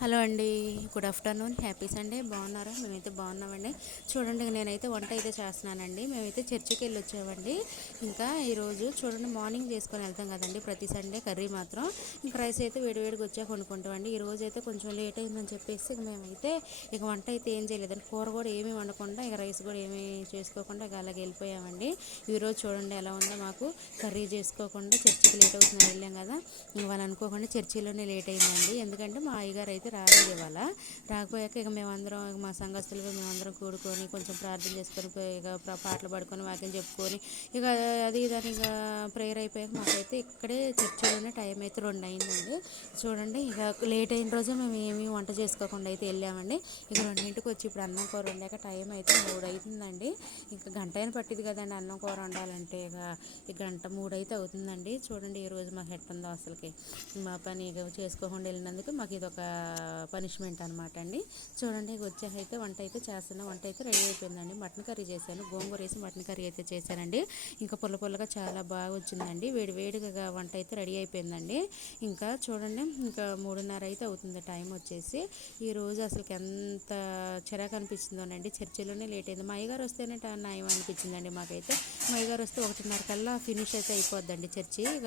Hello అండి. Good afternoon. Happy Sunday. బాగున్నారా? మేమైతే బాగున్నామండి. చూడండి, నేనైతే వంట అయితే చేస్తున్నానండి. మేమైతే చర్చికి వెళ్ళి వచ్చామండి. ఇంకా ఈరోజు చూడండి, మార్నింగ్ చేసుకొని వెళ్తాం కదండి ప్రతి సండే కర్రీ మాత్రం. ఇంకా రైస్ అయితే వేడివేడిగా వచ్చాక వండుకుంటామండి. ఈ రోజు అయితే కొంచెం లేట్ అయిందని చెప్పేసి మేమైతే ఇక వంట అయితే ఏం చేయలేదండి. కూర కూడా ఏమీ వండకుండా, ఇక రైస్ కూడా ఏమీ చేసుకోకుండా ఇక అలాగే వెళ్ళిపోయామండి. ఈరోజు చూడండి ఎలా ఉందో, మాకు కర్రీ చేసుకోకుండా చర్చికి లేట్ అవుతుందని వెళ్ళాం కదా, ఇంక వాళ్ళు అనుకోకుండా చర్చిలోనే లేట్ అయిందండి. ఎందుకంటే మా అయ్యగారు అయితే రాలేదు ఇవాళ. రాకపోయాక ఇక మేమందరం, ఇక మా సంఘస్థులుగా మేమందరం కూడుకొని కొంచెం ప్రార్థన చేసుకొని ఇక పాటలు పాడుకొని వాక్యం చెప్పుకొని ఇక అది ఇదని ఇక ప్రేయర్ అయిపోయాక మాకైతే ఇక్కడే చర్చిలోనే టైం అయితే 2 అయిందండి. చూడండి, ఇక లేట్ అయిన రోజే మేము ఏమీ వంట చేసుకోకుండా అయితే వెళ్ళామండి. ఇక 2ంటికి వచ్చి ఇప్పుడు అన్నం కూర వండాక టైం అయితే 3 అవుతుందండి. ఇంకా గంట అయినా పట్టింది కదండి అన్నం కూర వండాలంటే. ఇక గంట 3 అయితే అవుతుందండి. చూడండి ఈరోజు మాకు ఎట్టుందో అసలుకి. మా పని ఇక చేసుకోకుండా వెళ్ళినందుకు మాకు ఇది ఒక పనిష్మెంట్ అనమాట అండి. చూడండి, ఇక వచ్చాక అయితే వంట అయితే చేస్తున్నా. వంట అయితే రెడీ అయిపోయిందండి. మటన్ కర్రీ చేశాను. గోంగూర వేసి మటన్ కర్రీ అయితే చేశానండి. ఇంకా పుల్ల పుల్లగా చాలా బాగా వచ్చిందండి. వేడి వేడిగా వంట అయితే రెడీ అయిపోయిందండి. ఇంకా చూడండి, ఇంకా 3:30 అయితే అవుతుంది టైం వచ్చేసి. ఈరోజు అసలుకి ఎంత చిరాకు అనిపించిందోనండి. చర్చిలోనే లేట్ అయింది. మా అయ్యగారు వస్తేనే నయం అనిపించిందండి మాకైతే. మా అయ్యగారు వస్తే 1:30 కల్లా ఫినిష్ అయితే అయిపోద్దండి చర్చి. ఇక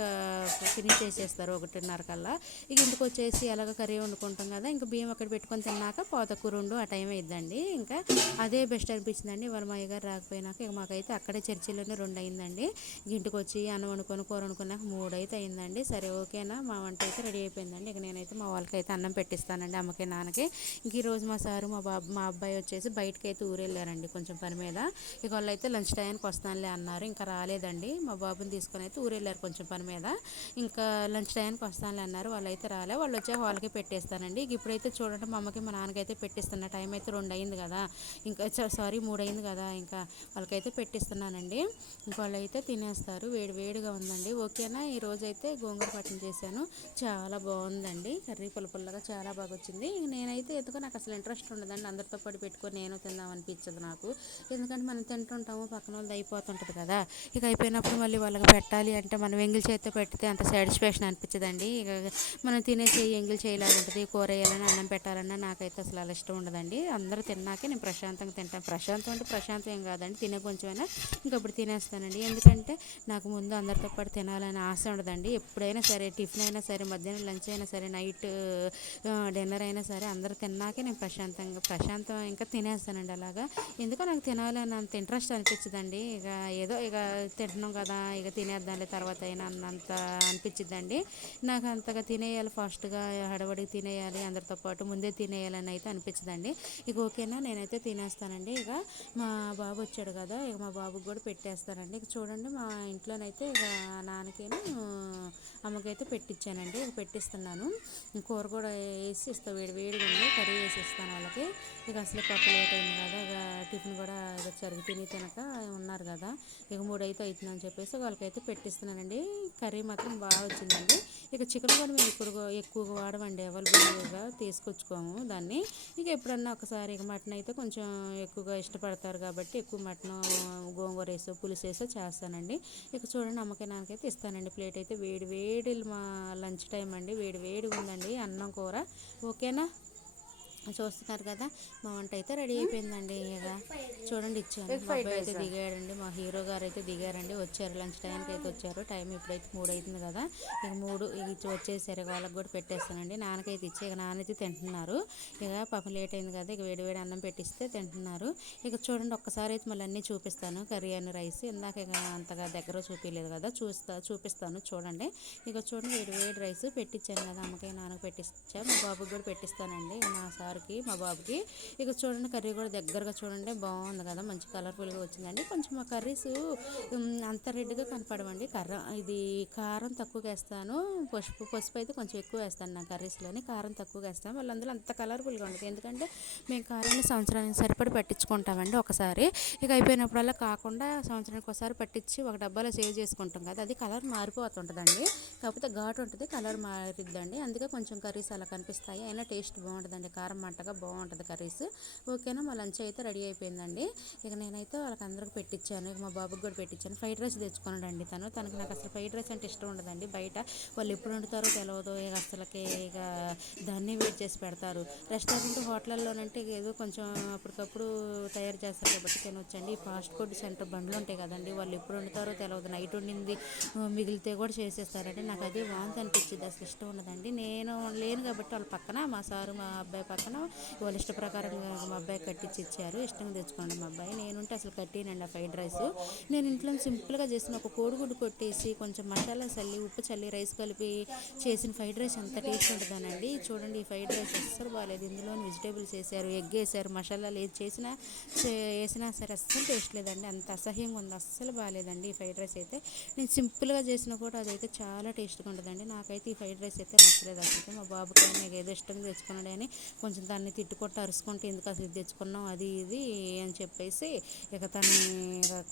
ఫినిష్ చేసేస్తారు 1:30 కల్లా. ఇక ఇంటికి వచ్చేసి ఎలాగ కర్రీ వండుకుంటాం కదా, ఇంకా బియ్యం అక్కడ పెట్టుకొని తిన్నాక పాతకు 2 ఆ టైం అయిద్దండి. ఇంకా అదే బెస్ట్ అనిపించిందండి. వాళ్ళ మా అయ్యగారు రాకపోయినాక ఇక మాకైతే అక్కడే చర్చిలోనే 2 అయిందండి. ఇంటికి వచ్చి అన్నం వండుకొని కూర వండుకున్నాక 3 అయితే అయిందండి. సరే ఓకేనా, మా వంట అయితే రెడీ అయిపోయిందండి. ఇక నేనైతే మా వాళ్ళకైతే అన్నం పెట్టిస్తానండి, అమ్మకి నాన్నకి. ఇంక ఈరోజు మా సారు మా అబ్బాయి వచ్చేసి బయటకి అయితే ఊరెళ్ళారండి కొంచెం పని మీద. ఇక వాళ్ళు అయితే లంచ్ టైంకి వస్తానులే అన్నారు. ఇంకా రాలేదండి. మా బాబుని తీసుకొని అయితే ఊరెళ్ళారు కొంచెం పని మీద. ఇంకా లంచ్ టైంకి వస్తానులే అన్నారు. వాళ్ళు అయితే రాలే. వాళ్ళు వచ్చాక వాళ్ళకి పెట్టేస్తానండి. ఇక ఇప్పుడైతే చూడండి, మా అమ్మకి మా నాన్నకైతే పెట్టిస్తున్న. టైం అయితే 2 అయింది కదా, ఇంకా సారీ 3 అయింది కదా, ఇంకా వాళ్ళకైతే పెట్టిస్తున్నానండి. ఇంకా వాళ్ళు అయితే తినేస్తారు. వేడి వేడిగా ఉందండి. ఓకేనా, ఈ రోజు అయితే గోంగూర పచ్చడి చేశాను. చాలా బాగుందండి. కర్రీ పుల్లగా చాలా బాగా వచ్చింది. ఇంక నేనైతే ఎందుకో నాకు అసలు ఇంట్రెస్ట్ ఉండదండి. అందరితో పాటు పెట్టుకొని నేను తిందాం అనిపించదు నాకు. ఎందుకంటే మనం తింటుంటాము, పక్కన వాళ్ళది అయిపోతుంటుంది కదా. ఇక అయిపోయినప్పుడు మళ్ళీ వాళ్ళకి పెట్టాలి అంటే మనం ఎంగిల్ చేతితో పెడితే అంత సాటిస్ఫాక్షన్ అనిపించదండి. ఇక మనం తినే చెయ్యి ఎంగిల్ చేయలాగా ఉంటుంది. కూర వేయాలన్నా అన్నం పెట్టాలన్నా నాకైతే అసలు అలా ఇష్టం ఉండదండి. అందరూ తిన్నాకే నేను ప్రశాంతంగా తింటాను. ప్రశాంతం అంటే ప్రశాంతం ఏం కాదండి, తినే కొంచెమైనా ఇంకప్పుడు తినేస్తానండి. ఎందుకంటే నాకు ముందు అందరితో పాటు తినాలని ఆశ ఉండదండి. ఎప్పుడైనా సరే, టిఫిన్ అయినా సరే, మధ్యాహ్నం లంచ్ అయినా సరే, నైట్ డిన్నర్ అయినా సరే, అందరూ తిన్నాకే నేను ప్రశాంతం ఇంకా తినేస్తానండి. అలాగా ఎందుకో నాకు తినాలని అంత ఇంట్రెస్ట్ అనిపించదండి. ఇక ఏదో ఇక తింటున్నాం కదా, ఇక తినేద్దాంలే తర్వాత అయినా అన్నంత అనిపించిద్దండి. నాకు అంతగా తినేయాలి, ఫాస్ట్గా హడవడికి తినేయాలి, అందరితో పాటు ముందే తినేయాలని అయితే అనిపించదండి. ఇక ఓకేనా, నేనైతే తినేస్తానండి. ఇక మా బాబు వచ్చాడు కదా, ఇక మా బాబుకి కూడా పెట్టేస్తానండి. ఇక చూడండి, మా ఇంట్లోనైతే ఇక నాన్నకేను అమ్మకైతే పెట్టించానండి. ఇక పెట్టిస్తున్నాను. కూర కూడా వేసి ఇస్తా, వేడి వేడిగా ఉంది, కర్రీ వేసి ఇస్తాను వాళ్ళకి. ఇక అసలు పాప లేట్ అయింది కదా, ఇక టిఫిన్ కూడా ఇక తినక ఉన్నారు కదా, ఇక 3 అయితే అవుతుందని చెప్పేసి వాళ్ళకైతే పెట్టిస్తున్నానండి. కర్రీ మాత్రం బాగా వచ్చిందండి. ఇక చికెన్ కూడా మేము ఎక్కువగా వాడమండి, అవైలబుల్గా తీసుకొచ్చుకోము దాన్ని. ఇక ఎప్పుడన్నా ఒకసారి ఇక మటన్ అయితే కొంచెం ఎక్కువగా ఇష్టపడతారు కాబట్టి ఎక్కువ మటన్ గోంగూర వేసో పులుసు వేసో చేస్తానండి. ఇక చూడండి, అమ్మకి నాకైతే ఇస్తానండి. ప్లేట్ అయితే వేడి వేడి మా లంచ్ టైం అండి. వేడి వేడిగా ఉందండి అన్నం కూర. ఓకేనా, చూస్తున్నారు కదా, మా వంట అయితే రెడీ అయిపోయిందండి. ఇక చూడండి ఇచ్చాను. మా అబ్బాయి అయితే దిగాడండి, మా హీరో గారు అయితే దిగారండి, వచ్చారు లంచ్ టైంకి అయితే వచ్చారు. టైం ఇప్పుడైతే 3 అవుతుంది కదా, ఇక 3 ఇక వచ్చేసరికి వాళ్ళకి కూడా పెట్టేస్తానండి. నాన్నకైతే ఇచ్చి ఇక నాన్నైతే తింటున్నారు. ఇక పాపం లేట్ అయింది కదా, ఇక వేడి వేడి అన్నం పెట్టిస్తే తింటున్నారు. ఇక చూడండి, ఒక్కసారి అయితే మళ్ళీ అన్నీ చూపిస్తాను. కర్రీ అని రైస్ ఇందాక ఇక అంతగా దగ్గర చూపించలేదు కదా, చూపిస్తాను చూడండి. ఇక చూడండి, వేడి వేడి రైస్ పెట్టించాను కదా, అమ్మకి నాన్నకి పెట్టించా, మా బాబుకి కూడా పెట్టిస్తానండి, మా సార్కి మా బాబుకి. ఇక చూడండి, కర్రీ కూడా దగ్గరగా చూడండి బాగుంది కదా, మంచి కలర్ఫుల్గా వచ్చిందండి. కొంచెం మా కర్రీస్ అంత రెడ్గా కనపడవండి. ఇది కారం తక్కువగా వేస్తాను, పసుపు అయితే కొంచెం ఎక్కువ వేస్తాను నా కర్రీస్లోని. కారం తక్కువగా వేస్తాను, వాళ్ళందరూ అంత కలర్ఫుల్గా ఉంటుంది. ఎందుకంటే మేము కారాన్ని సంవత్సరానికి సరిపడి పట్టించుకుంటామండి ఒకసారి. ఇక అయిపోయినప్పుడల్లా కాకుండా సంవత్సరానికి ఒకసారి పట్టించి ఒక డబ్బాలో సేవ్ చేసుకుంటాం కదా, అది కలర్ మారిపోతుంటుందండి. కాకపోతే ఘాటు ఉంటుంది, కలర్ మారిద్దండి. అందుకే కొంచెం కర్రీస్ అలా కనిపిస్తాయి, అయినా టేస్ట్ బాగుంటుందండి. కారం మంటగా బాగుంటుంది కర్రీస్. ఓకేనా, మా లంచ్ అయితే రెడీ అయిపోయిందండి. ఇక నేనైతే వాళ్ళకి అందరికి పెట్టించాను, ఇక మా బాబుకి కూడా పెట్టించాను. ఫ్రైడ్ రైస్ తెచ్చుకున్నాడండి తనకి నాకు అసలు ఫ్రైడ్ రైస్ అంటే ఇష్టం ఉండదండి. బయట వాళ్ళు ఎప్పుడు వండుతారో తెలియదు, ఇక అసలుకి ఇక దాన్ని వెయిట్ చేసి పెడతారు. రెస్టారెంట్ హోటల్లోనంటే ఏదో కొంచెం అప్పటికప్పుడు తయారు చేస్తారు కాబట్టి తినొచ్చండి. ఈ ఫాస్ట్ ఫుడ్ సెంటర్ బండ్లు ఉంటాయి కదండి, వాళ్ళు ఎప్పుడు వండుతారో తెలియదు. నైట్ వండింది మిగిలితే కూడా చేసేస్తారండి. నాకు అది వాంతి అనిపించింది, అసలు ఇష్టం ఉండదండి. నేను లేను కాబట్టి వాళ్ళ పక్కన మా సారు మా అబ్బాయి పక్కన వాళ్ళ ఇష్ట ప్రకారంగా మా అబ్బాయి కట్టించి ఇచ్చారు. ఇష్టంగా తెచ్చుకోండి మా అబ్బాయి. నేనుంటే అసలు కట్టినండి ఆ ఫ్రైడ్ రైస్. నేను ఇంట్లో సింపుల్గా చేసిన ఒక కోడిగుడ్డు కొట్టేసి కొంచెం మసాలా చల్లి ఉప్పు చల్లి రైస్ కలిపి చేసిన ఫ్రైడ్ రైస్ ఎంత టేస్ట్ ఉంటుందనండి. చూడండి, ఈ ఫ్రైడ్ రైస్ అస్సలు బాగాలేదు. ఇందులో వెజిటేబుల్స్ వేసారు, ఎగ్ వేసారు, మసాలాలు ఏది వేసినా సరే అస్సలు టేస్ట్ లేదండి. అంత అసహ్యంగా ఉంది, అస్సలు బాగాలేదండి ఈ ఫ్రైడ్ రైస్ అయితే. నేను సింపుల్గా చేసినా కూడా అదైతే చాలా టేస్ట్గా ఉంటుందండి. నాకైతే ఈ ఫ్రైడ్ రైస్ అయితే నచ్చలేదు అసలు. మా బాబుకి నాకు ఏదో ఇష్టంగా తెచ్చుకున్నాడు అని కొంచెం దాన్ని తిట్టుకుంటూ అరుచుకుంటూ ఎందుకు అసలు ఇది తెచ్చుకున్నాం అది ఇది అని చెప్పేసి ఇక తన్ని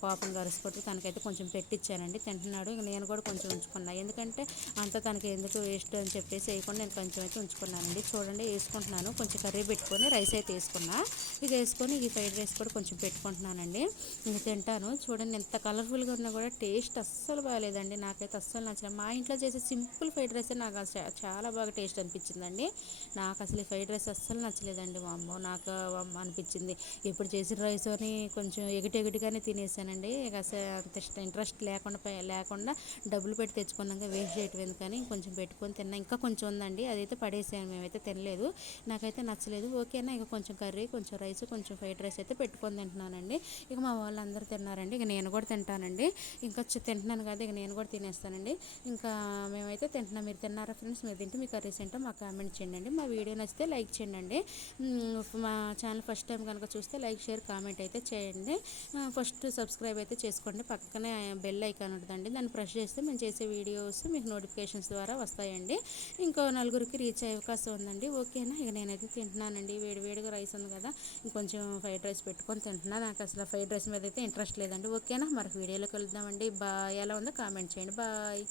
కోపంగా అరుచుకుంటూ తనకైతే కొంచెం పెట్టించానండి. తింటున్నాడు. ఇక నేను కూడా కొంచెం ఉంచుకున్నాను, ఎందుకంటే అంతా తనకి ఎందుకు వేస్ట్ అని చెప్పేసి వేయకుండా నేను కొంచెం అయితే ఉంచుకున్నానండి. చూడండి, వేసుకుంటున్నాను. కొంచెం కర్రీ పెట్టుకొని రైస్ అయితే వేసుకున్నా. ఇక వేసుకొని ఈ ఫ్రైడ్ రైస్ కూడా కొంచెం పెట్టుకుంటున్నానండి. ఇంక తింటాను. చూడండి, ఎంత కలర్ఫుల్గా ఉన్నా కూడా టేస్ట్ అస్సలు బాగాలేదండి. నాకైతే అస్సలు నచ్చలేదు. మా ఇంట్లో చేసే సింపుల్ ఫ్రైడ్ రైస్ నాకు చాలా బాగా టేస్ట్ అనిపించిందండి. నాకు అసలు ఈ ఫ్రైడ్ రైస్ అస్సలు నచ్చలేదండి. వామ్మో, నాకు అనిపించింది ఎప్పుడు చేసిన రైస్ అని కొంచెం ఎగిటెగిటిగానే తినేసానండి. ఇక అసలు అంత ఇంట్రెస్ట్ లేకుండా డబ్బులు పెట్టి తెచ్చుకున్నాక వేస్ట్ చేయటం ఎందుకని కొంచెం పెట్టుకొని తిన్నా. ఇంకా కొంచెం ఉందండి, అదైతే పడేసాను, మేమైతే తినలేదు. నాకైతే నచ్చలేదు. ఓకేనా, ఇక కొంచెం కర్రీ, కొంచెం రైస్, కొంచెం ఫ్రైడ్ రైస్ అయితే పెట్టుకొని తింటున్నానండి. ఇక మా వాళ్ళందరూ తిన్నారండి, ఇక నేను కూడా తింటానండి. ఇంకా తింటున్నాను కదా, ఇక నేను కూడా తినేస్తానండి. ఇంకా మేమైతే తింటున్నాం. మీరు తిన్నారా ఫ్రెండ్స్? మీరు తింటే మీ కర్రీస్ ఏంటో మాకు కామెంట్ చేయండి. మా వీడియో నచ్చితే లైక్ చేయండి. మా ఛానల్ ఫస్ట్ టైం కనుక చూస్తే లైక్, షేర్, కామెంట్ అయితే చేయండి. ఫస్ట్ సబ్స్క్రైబ్ అయితే చేసుకోండి. పక్కనే బెల్ ఐకాన్ ఉంటుందండి, దాన్ని ప్రెస్ చేస్తే మేము చేసే వీడియోస్ మీకు నోటిఫికేషన్స్ ద్వారా వస్తాయండి. ఇంకో నలుగురికి రీచ్ అయ్యే అవకాశం ఉందండి. ఓకేనా, ఇక నేనైతే తింటున్నానండి. వేడివేడిగా రైస్ ఉంది కదా, ఇంకొంచెం ఫ్రైడ్ రైస్ పెట్టుకొని తింటున్నా. నాకు అసలు ఫ్రైడ్ రైస్ మీద అయితే ఇంట్రెస్ట్ లేదండి. ఓకేనా, మరొక వీడియోలోకి వెళ్దామండి. బాయ్. ఎలా ఉందో కామెంట్ చేయండి. బాయ్.